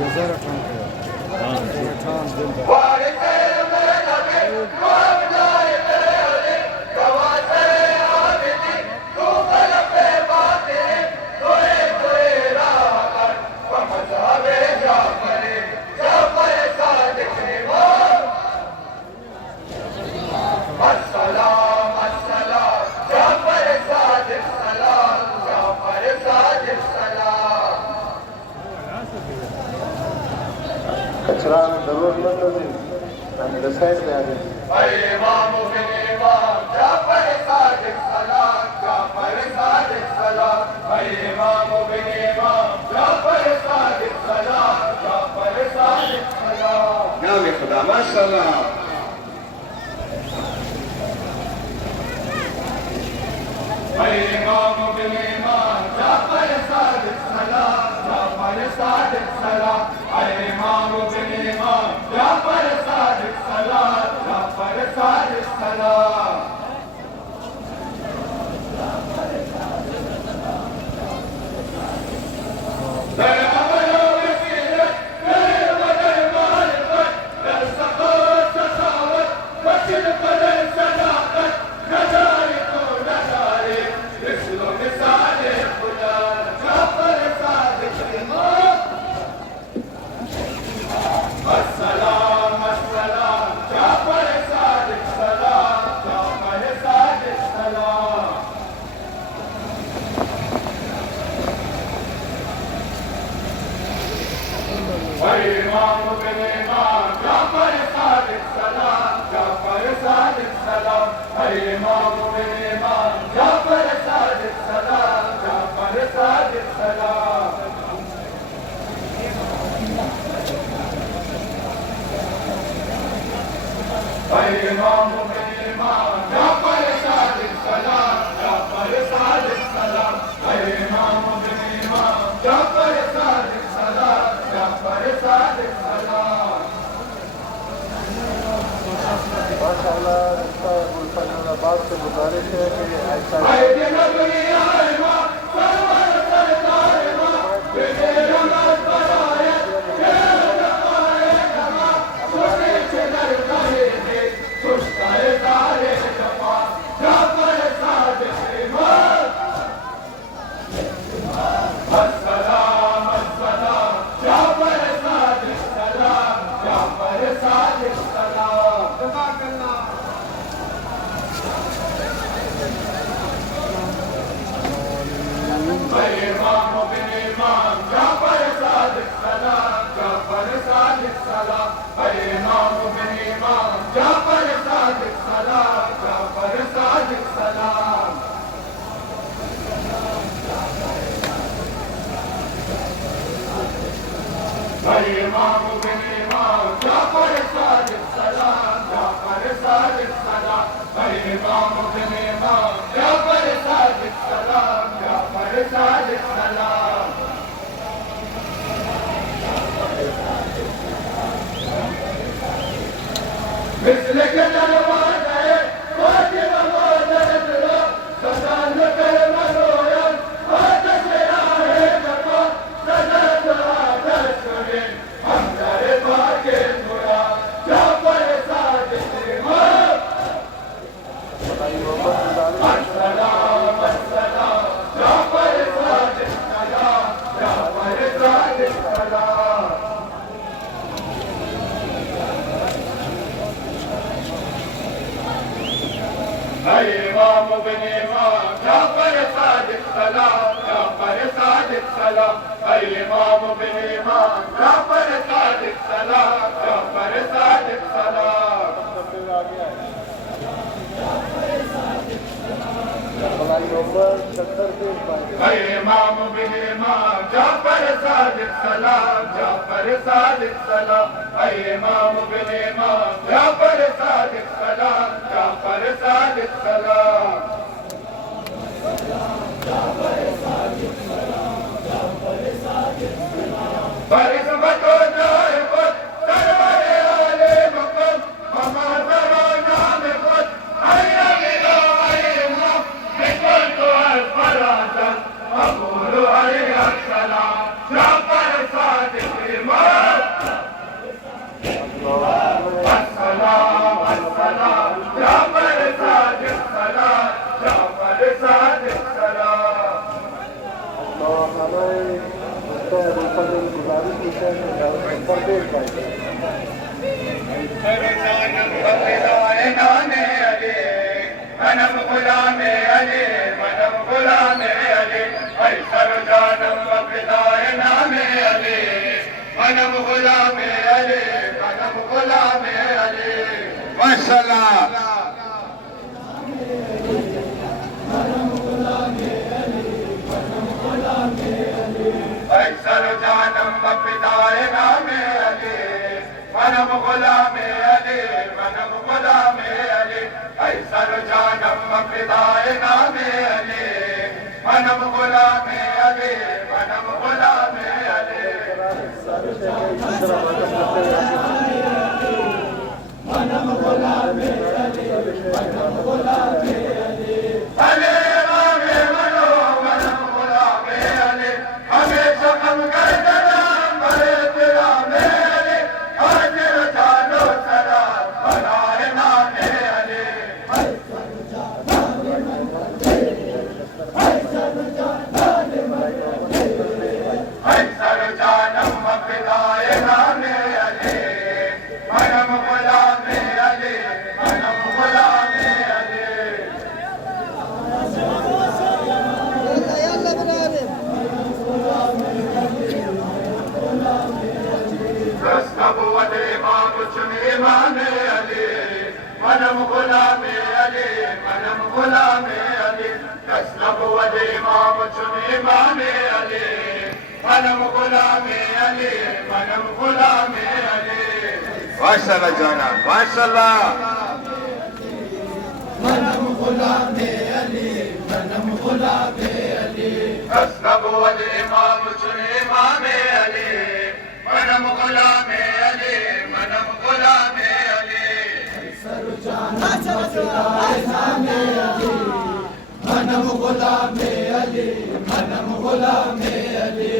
جزيرة فرنكا. جزيرتان زنبا. कचरा जरूर मत होती and the side there is इमाम बिन इमाम जाफर सादिक सलाम जाफर सादिक सलाम इमाम बिन इमाम जाफर सादिक सलाम जाफर सादिक सलाम नाम खुदा माशाअल्लाह इमाम बिन इमाम जाफर सादिक सलाम जाफर सादिक सलाम इमाम बिन इमाम जाफर सादिक सलाम जाफर सादिक सलाम इमाम बिन इमाम जाफर सादिक सलाम जाफर सादिक सलाम इमाम बिन इमाम जाफर सादिक सलाम जाफर सादिक सलाम इमाम बिन इमाम जाफर सादिक सलाम जाफर सादिक सलाम इमाम बिन इमाम जाफर सादिक सलाम जाफर सादिक सलाम माशाअल्लाह इसका मुल्तानाबाद से गुजारिश है कि ऐसा इमाम बिन इमाम जाफर सादिक सलाम जाफर सादिक सलाम इमाम बिन इमाम जाफर सादिक सलाम जाफर सादिक सलाम इमाम बिन इमाम जाफर सादिक सलाम जाफर सादिक सलाम इमाम बिन इमाम जाफर सादिक सलाम जाफर सादिक सलाम مثلك دروازه واجب مودة له سدان كلمة آتش راهي دفا سدان آتش شرين حمدر پاک مرا جعفر صادق امام السلام السلام جعفر صادق سلام جعفر صادق سلام इमाम बिन इमाम जाफर सादिक सलाम जाफर सादिक सलाम इमाम बिन इमाम जाफर सादिक सलाम जाफर सादिक सलाम इमाम बिन इमाम जाफर सादिक सलाम जाफर सादिक सलाम इमाम बिन इमाम जाफर सादिक सलाम जाफर सादिक सलाम बरिज़मत व जाहिबत सरवर आले मक़म हमार बराना में खुद हैया मिला इमाम बिकुल तो फराजत अबूल अलैहि सलाम जाफर सादिक इमाम जानम बफिदाए नामे अली मनम गुलामे अली मनम गुलामे अली सर जानम बफिदाए नामे अली मनम गुलामे अली मनम गुलामे अली माशाअल्लाह सर जानम बफिदाए नामे अली मनम गुलामे अली मनम गुलामे अली सर जानम बफिदाए नामे अली मनम गुलामे अली मनम गुलामे अली मनम गुलामे अली मनम गुलामे अली अले रामे मनो मनम गुलामे अली हमेशा हम कर देना बड़े तेरा मेरे हाजिर जानो सदा बनाए नामे अली सर जानम बफिदाए नामे अली मनम गुलामे अली मनम गुलामे अली नबुव्वत इमाम चुन इमामे अली मनम गुलामे अली मनम गुलामे अली नबुव्वत इमाम चुन इमामे अली मनम गुलामे अली मनम गुलामे अली माशाअल्लाह जाना माशाअल्लाह मनम गुलामे अली मनम गुलामे अली नबुव्वत इमाम चुन इमामे अली मनम गुलामे अली मनम गुलामे अली सर जानम बफिदाए नामे अली मनम गुलामे अली मनम गुलामे अली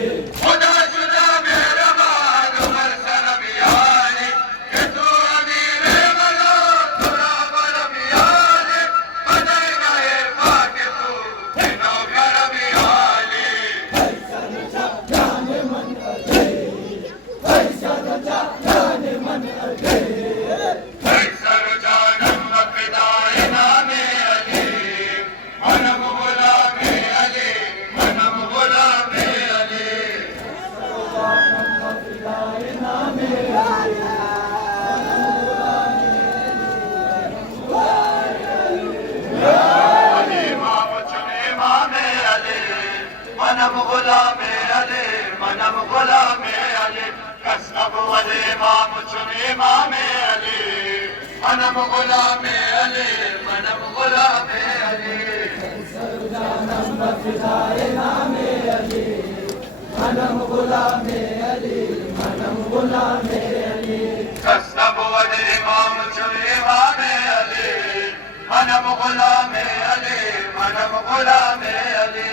खुदा शुदा मेरा बाग हर सरम यारी कि तू अमीर मलो तुरा बरम यारी बदल गए पाके तू दिनो करम यारी सर जानम बफिदाए नामे अली मनम गुलामे अली मनम गुलामे अली इमाम चुने इमामे अली मनम गुलामे अली मनम गुलामे अली नबुव्वत इमाम चुन इमामे अली मनम गुलामे अली मनम गुलामे अली सर जानम बफिदाए नामे अली मनम गुलामे अली मनम गुलामे अली नबुव्वत इमाम चुन इमामे अली मनम गुलामे अली मनम गुलामे अली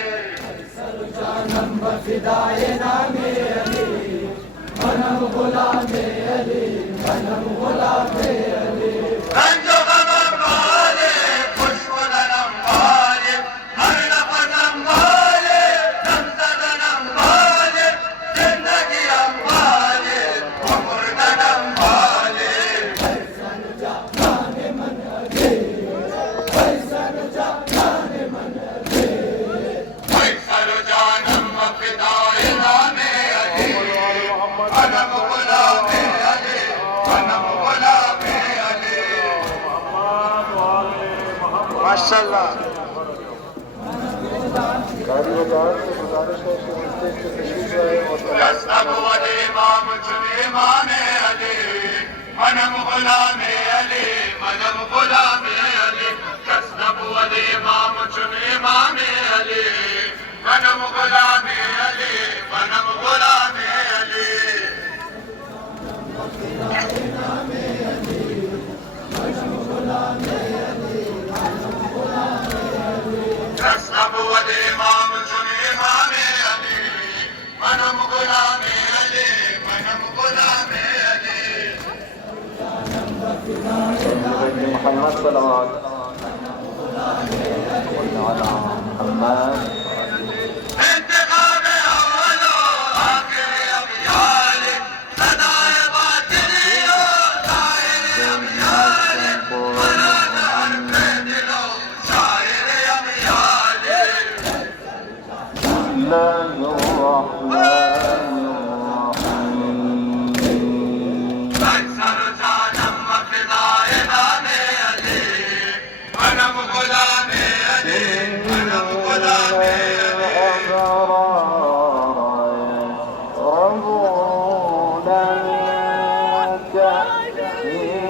सर जानम बफिदाए नामे अली मनम गुलामे अली मनम गुलामे अली रंजो गम वाले खुशबू नम वाले हर नफसम वाले नम वाले जिंदगी हम वाले उम्र नम वाले फैसल जाने मन अली फैसल जाने मन अली फैसल जानम बफिदाए नामे अली मनम गुलामे अली मनम गुलामे अली माशाअल्लाह नबुव्वत इमाम चुन इमामे अली मनम गुलामे अली मनम गुलामे अली नबुव्वत इमाम चुन इमामे अली मनम गुलामे अली मनम गुलामे अली नबुव्वत इमाम चुन इमामे अली मनम गुलामे अली मनम गुलामे अली मोहम्मद सल्लल्लाहु अलैहि वसल्लम Ooh.